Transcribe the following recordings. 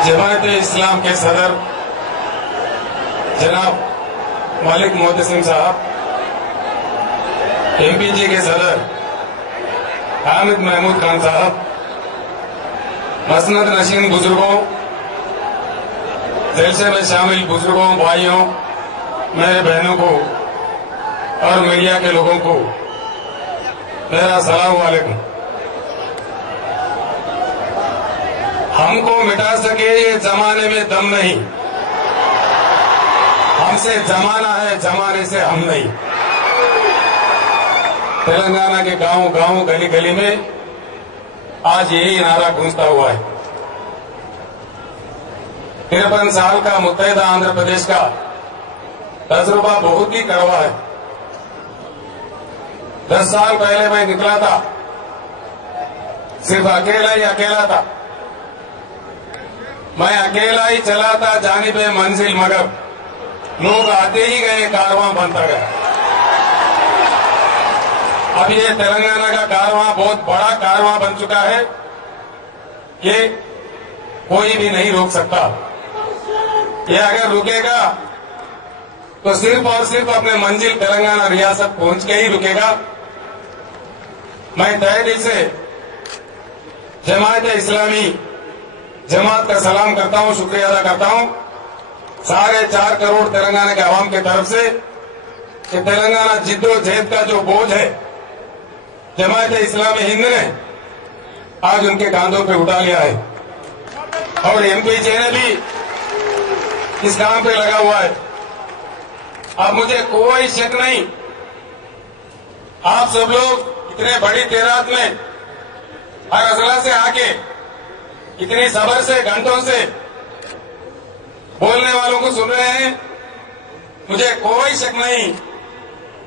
जमात इस्लाम के सदर जनाब मलिक मोहतसिम साहब, एमपीजी के सदर हामिद महमूद खान साहब, मसनद नशीन बुजुर्गों, जलसे में शामिल बुजुर्गों, भाइयों, मेरे बहनों को और मीडिया के लोगों को मेरा सलाम वालेकुम। हमको मिटा सके ये जमाने में दम नहीं, हमसे जमाना है, जमाने से हम नहीं। तेलंगाना के गांव गांव गली गली में आज यही नारा गूंजता हुआ है। 53 साल का मुत्तहिदा आंध्र प्रदेश का तजुर्बा बहुत ही कड़वा है। 10 साल पहले मैं निकला था, सिर्फ अकेला था। मैं अकेला ही चला था जानिबे मंजिल, मगर लोग आते ही गए, कारवां बनता गया। अब ये तेलंगाना का कारवां बहुत बड़ा कारवां बन चुका है, ये कोई भी नहीं रोक सकता। ये अगर रुकेगा तो सिर्फ और सिर्फ अपने मंजिल तेलंगाना रियासत पहुंच के ही रुकेगा। मैं तहे दिल से जमात इस्लामी जमात का सलाम करता हूं, शुक्रिया अदा करता हूं 4.5 करोड़ तेलंगाना के आवाम की तरफ से कि तेलंगाना जिद्दोजहद का जो बोझ है जमात इस्लामी हिंद ने आज उनके कांधों पे उठा लिया है और एमपीजे ने भी इस काम पे लगा हुआ है। अब मुझे कोई शक नहीं, आप सब लोग इतने बड़ी तादाद में हर अजला से आके इतनी सब्र से घंटों से बोलने वालों को सुन रहे हैं। मुझे कोई शक नहीं,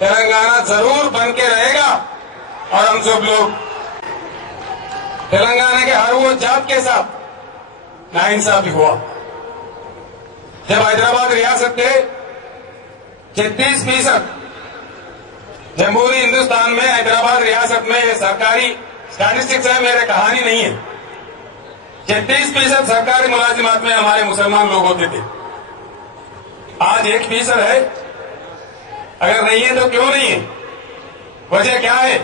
तेलंगाना जरूर बन के रहेगा और हम सब लोग तेलंगाना के हर वो जात के साथ नाइंसाफी हुआ। जब हैदराबाद रियासत के 36% जमहूरी हिंदुस्तान में हैदराबाद रियासत में ये सरकारी स्टैटिस्टिक्स है, मेरे कहानी नहीं है। 36% सरकारी मुलाजिमात में हमारे मुसलमान लोग होते थे। आज 1% है। अगर नहीं है तो क्यों नहीं है? वजह क्या है?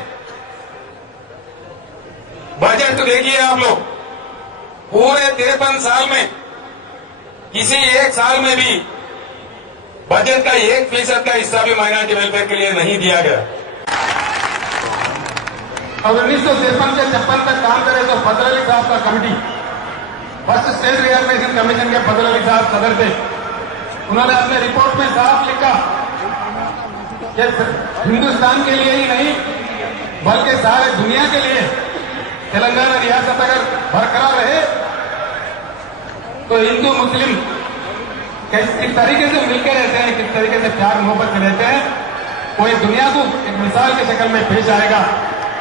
बजट तो देखिए आप लोग, पूरे 53 साल में किसी एक साल में भी बजट का 1% का हिस्सा भी माइनॉरिटी वेलफेयर के लिए नहीं दिया गया। और 1953 से 56 तक काम करे तो फजल अली साहब का committee, first state realisation commission के फजल अली साहब सदर थे। उन्होंने अपने रिपोर्ट में साफ लिखा कि हिंदुस्तान के लिए ही नहीं बल्कि सारे दुनिया के लिए तेलंगाना रियासत अगर बरकरार रहे तो हिंदू मुस्लिम किस तरीके से मिलकर रहते हैं, किस तरीके से प्यार मोहब्बत में रहते हैं, कोई दुनिया को एक मिसाल की शक्ल में पेश आएगा।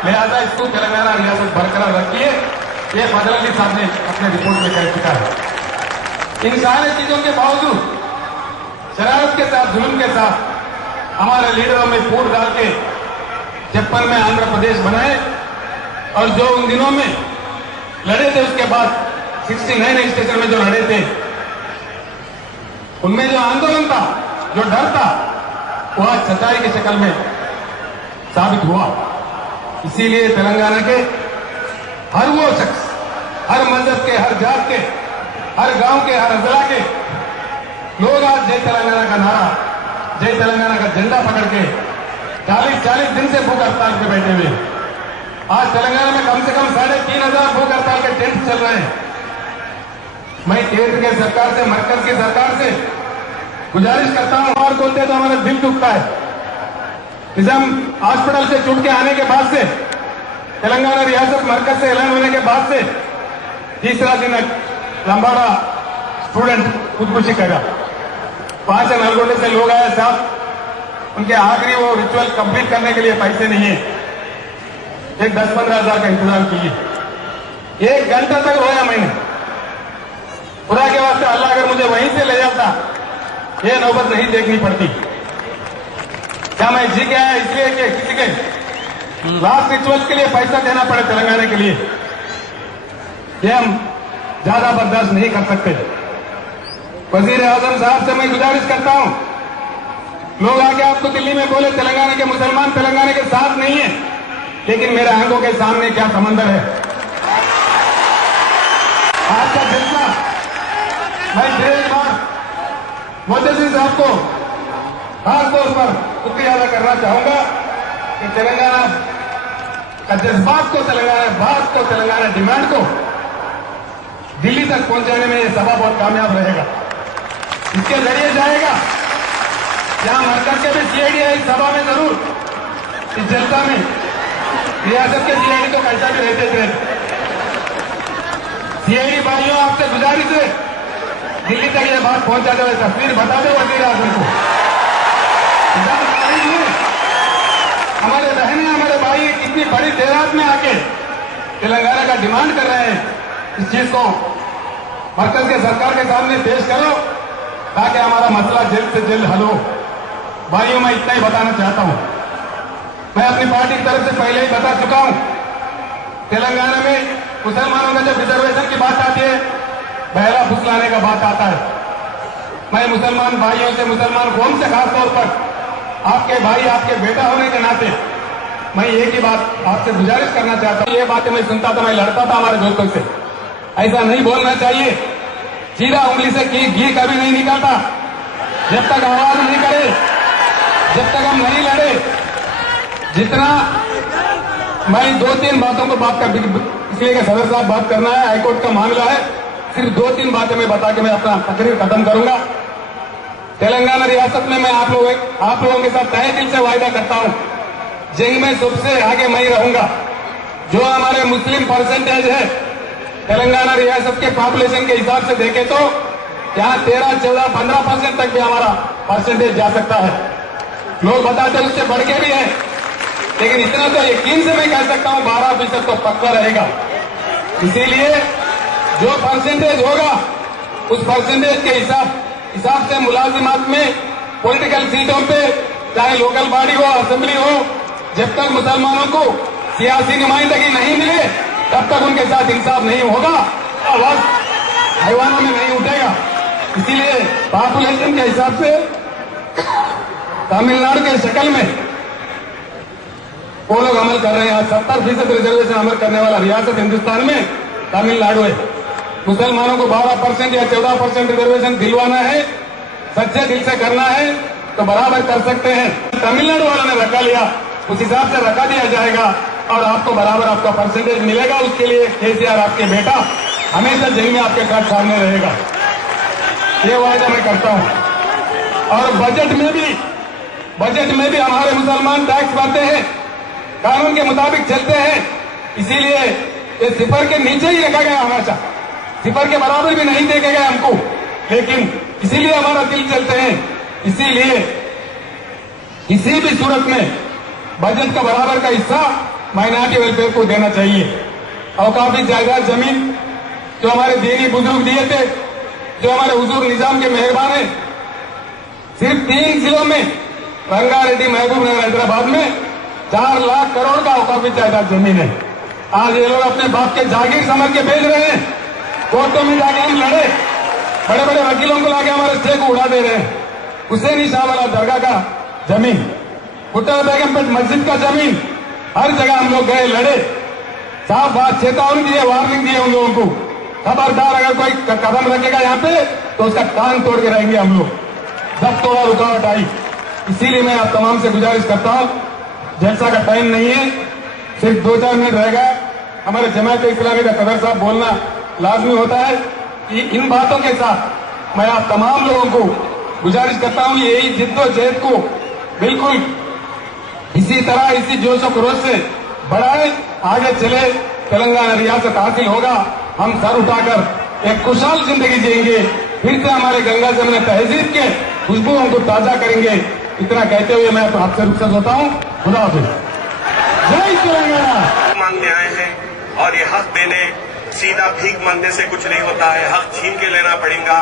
लिहाजा इसको तेलंगाना रियासत बरकरार रखिए, ये फजल अली साहब ने अपने रिपोर्ट में कह चुका है। इन सारी चीजों के बावजूद शरारत के साथ, जुल्म के साथ हमारे लीडरों में फूट डाल के 56 में आंध्र प्रदेश बनाए और जो उन दिनों में लड़े थे, उसके बाद 69 स्टेशन में जो लड़े थे, उनमें जो आंदोलन था, जो डर था, वो आज सच्चाई की शक्ल में साबित हुआ। इसीलिए तेलंगाना के हर वो शख्स, हर मजहब के, हर जात के, हर गांव के, हर अजला के लोग आज जय तेलंगाना का नारा, जय तेलंगाना का झंडा पकड़ के 40 दिन से भूख हड़ताल पे बैठे हुए। आज तेलंगाना में कम से कम 3,500 भूख हड़ताल के टेंट चल रहे हैं। मैं केंद्र के सरकार से, मरकज की सरकार से गुजारिश करता हूं, और बोलते तो हमारा दिल दुखता है। निजाम हॉस्पिटल से छूट के आने के बाद से, तेलंगाना रियासत मरकज से ऐलान होने के बाद से तीसरा दिन लंबाड़ा स्टूडेंट खुदकुशी करा। 5 से नलगोंडे से लोग आए साहब, उनके आखिरी वो रिचुअल कंप्लीट करने के लिए पैसे नहीं है, एक 10-15 हजार का इंतजाम किए। 1 घंटा तक रोया मैंने, खुदा के वास्ते अल्लाह अगर मुझे वहीं से ले जाता, ये नौबत नहीं देखनी पड़ती। क्या मैं जी के आया इसलिए कि किसी के लास्ट रिचुअल्स के लिए पैसा देना पड़े तेलंगाना के लिए? ये हम ज्यादा बर्दाश्त नहीं कर सकते। वजीर आजम साहब से मैं गुजारिश करता हूं, लोग आके आपको दिल्ली में बोले तेलंगाना के मुसलमान तेलंगाना के साथ नहीं है, लेकिन मेरे आंखों के सामने क्या समंदर है। आज का फैसला मैं फिर एक बार मोदी सिंह साहब को खासतौर पर शुक्रिया अदा करना चाहूंगा कि तेलंगाना का जज्बात को, तेलंगाना बात को, तेलंगाना डिमांड को दिल्ली तक पहुंचाने में यह सभा बहुत कामयाब रहेगा। इसके जरिए जाएगा, यहां मरकज के भी सीआईडी है इस सभा में जरूर, इस जनता में रियासत के सीआईडी तो कैसा भी रहते थे। सीआईडी भाइयों, आपसे गुजारिश है दिल्ली तक ये बात पहुंचाते हुए तस्वीर बता दो वजीर आजम को। हमारे बहनें, हमारे भाई कितनी बड़ी तादाद में आके तेलंगाना का डिमांड कर रहे हैं, इस चीज को मरकज के सरकार के सामने पेश करो ताकि हमारा मसला जल्द से जल्द हल हो। भाइयों, मैं इतना ही बताना चाहता हूं, मैं अपनी पार्टी की तरफ से पहले ही बता चुका हूं, तेलंगाना में मुसलमानों का जब रिजर्वेशन की बात आती है, बहला फुसलाने का बात आता है। मैं मुसलमान भाइयों से, मुसलमान कौम से खासतौर पर आपके भाई, आपके बेटा होने के नाते मैं एक ही बात आपसे गुजारिश करना चाहता हूं। ये बातें मैं सुनता था, मैं लड़ता था हमारे दोस्तों से, ऐसा नहीं बोलना चाहिए। सीधा उंगली से घी कभी नहीं निकलता जब तक आवाज नहीं करे, जब तक हम नहीं लड़े। जितना मैं 2-3 बातों को बात कर, इसलिए कि सदस्य साहब बात करना है, हाईकोर्ट का मामला है, सिर्फ 2-3 बातें मैं बता के मैं अपना तकरीर खत्म करूंगा। तेलंगाना रियासत में मैं आप लोगों के साथ तहे दिल से वायदा करता हूं, जंग में सबसे आगे मैं ही रहूंगा। जो हमारे मुस्लिम परसेंटेज है तेलंगाना रियासत के पॉपुलेशन के हिसाब से देखें तो यहाँ 13, 14, 15% तक भी हमारा परसेंटेज जा सकता है। लोग बताते हैं उससे बढ़ के भी है, लेकिन इतना तो यकीन से मैं कह सकता हूं 12% तो पक्का रहेगा। इसीलिए जो परसेंटेज होगा उस परसेंटेज के हिसाब से मुलाजिमात में, पॉलिटिकल सीटों पे, चाहे लोकल बॉडी हो, असेंबली हो, जब तक मुसलमानों को सियासी नुमाइंदगी नहीं मिले तब तक उनके साथ इंसाफ नहीं होगा, आवाज हैवानों में नहीं उठेगा। इसीलिए पॉपुलेशन के हिसाब से तमिलनाडु के शक्ल में वो लोग अमल कर रहे हैं। 70% रिजर्वेशन अमल करने वाला रियासत हिंदुस्तान में तमिलनाडु है। मुसलमानों को 12% या 14% रिजर्वेशन दिलवाना है, सच्चे दिल से करना है तो बराबर कर सकते हैं। तमिलनाडु वालों ने रखा लिया, उस हिसाब से रखा दिया जाएगा और आपको बराबर आपका परसेंटेज मिलेगा। उसके लिए केसीआर आपके बेटा हमेशा जंग में आपके साथ सामने रहेगा, ये वायदा मैं करता हूं। और बजट में भी हमारे मुसलमान टैक्स भरते हैं, कानून के मुताबिक चलते हैं, इसीलिए ये सिफर के नीचे ही रखा गया हमेशा, सिफर के बराबर भी नहीं देखे गए हमको, लेकिन इसीलिए हमारा दिल चलते हैं। इसीलिए किसी भी सूरत में बजट का बराबर का हिस्सा माइनॉरिटी वेलफेयर को देना चाहिए। औकाफी जायदाद जमीन जो हमारे दीनी बुजुर्ग दिए थे, जो हमारे हुजूर निजाम के मेहरबान है, सिर्फ 3 जिलों में रंगारेड्डी, महबूबनगर, हैदराबाद में 4 लाख करोड़ का औकाफी जायदाद जमीन है। आज ये लोग अपने बाप के जागीर समझ के भेज रहे हैं, कोर्टों में जाके हम लड़े, बड़े बड़े वकीलों को लाके हमारे स्टे को उड़ा दे रहे हैं। हुसैनी शाह वाला दरगाह का जमीन, उत्तर बेगमपेट मस्जिद का जमीन, हर जगह हम लोग गए, लड़े, साफ बात, चेतावनी दिए, वार्निंग दिए उन लोगों को, खबरदार अगर कोई कदम रखेगा यहाँ पे तो उसका कान तोड़ के रहेंगे हम लोग। सब थोड़ा रुकावट आई, इसीलिए मैं आप तमाम से गुजारिश करता हूं, जलसा का टाइम नहीं है, सिर्फ 2-4 मिनट रहेगा। हमारे जमात इस्लामी का सदर साहब बोलना लाजमी होता है कि इन बातों के साथ मैं आप तमाम लोगों को गुजारिश करता हूं, यही जिद्दोजहद को बिल्कुल इसी तरह, इसी जोश और खरोश से बढ़ाए, आगे चले, तेलंगाना रियासत हासिल होगा, हम सर उठाकर एक खुशहाल जिंदगी जिएंगे, फिर से हमारे गंगा जमुना तहजीब के खुशबुओं को ताजा करेंगे। इतना कहते हुए मैं आपसे रुखसत होता हूं। खुदा हाफिज। जय तेलंगाना। मांगने आए हैं और ये हक देने, सीधा भीख मांगने से कुछ नहीं होता है, हक छीन के लेना पड़ेगा।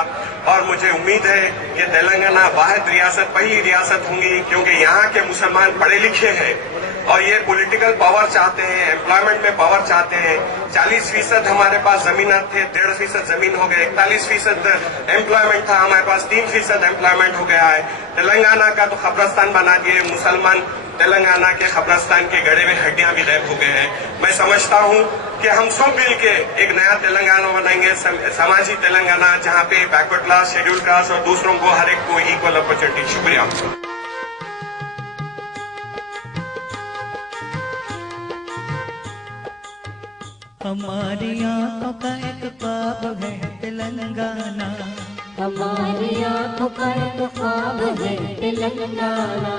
और मुझे उम्मीद है कि तेलंगाना वाहिद रियासत पहली रियासत होंगी क्योंकि यहाँ के मुसलमान पढ़े लिखे हैं और ये पॉलिटिकल पावर चाहते हैं, एम्प्लॉयमेंट में पावर चाहते हैं। 40% हमारे पास जमीन थे, 1.5% जमीन हो गए, 41% एम्प्लॉयमेंट था, हमारे पास 3% एम्प्लॉयमेंट हो गया है। तेलंगाना का तो खबरस्तान बना दिए मुसलमान, तेलंगाना के खबरस्तान के गड़े में हड्डियां भी गायब हो गए हैं। मैं समझता हूं कि हम सब मिलके एक नया तेलंगाना बनाएंगे, समाजी तेलंगाना, जहां पे बैकवर्ड क्लास, शेड्यूल क्लास और दूसरों को हर एक को इक्वल अपॉर्चुनिटी। शुक्रिया। हमारी आंखों का एक ख्वाब है तेलंगाना, हमारी आंखों का एक ख्वाब है तेलंगाना,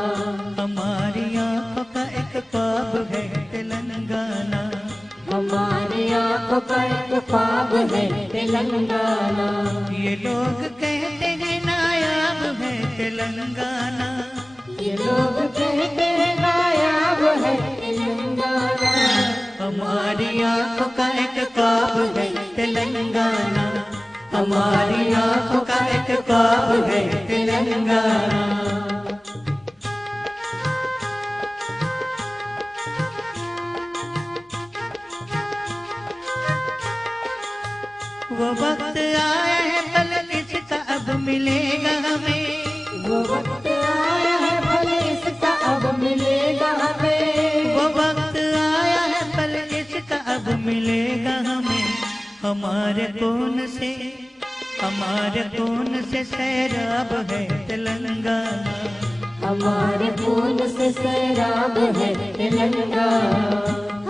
हमारी आंखों का एक ख्वाब है तेलंगाना, हमारी आंखों का एक ख्वाब है तेलंगाना। ये लोग कहते हैं नायाब है तेलंगाना, ये लोग कहते हैं नायाब है तेलंगाना, हमारी आंखों का एक ख्वाब है तेलंगाना, हमारी आंखों का एक ख्वाब है तेलंगाना। वो वक्त आया है पल इसका अब मिलेगा हमें, वो वक्त आया है भले इसका अब मिलेगा हमें, वो वक्त आया है पल इसका अब मिलेगा हमें। हमारे खून से सैराब है तेलंगाना, हमारे खून से सैराब है तेलंगाना।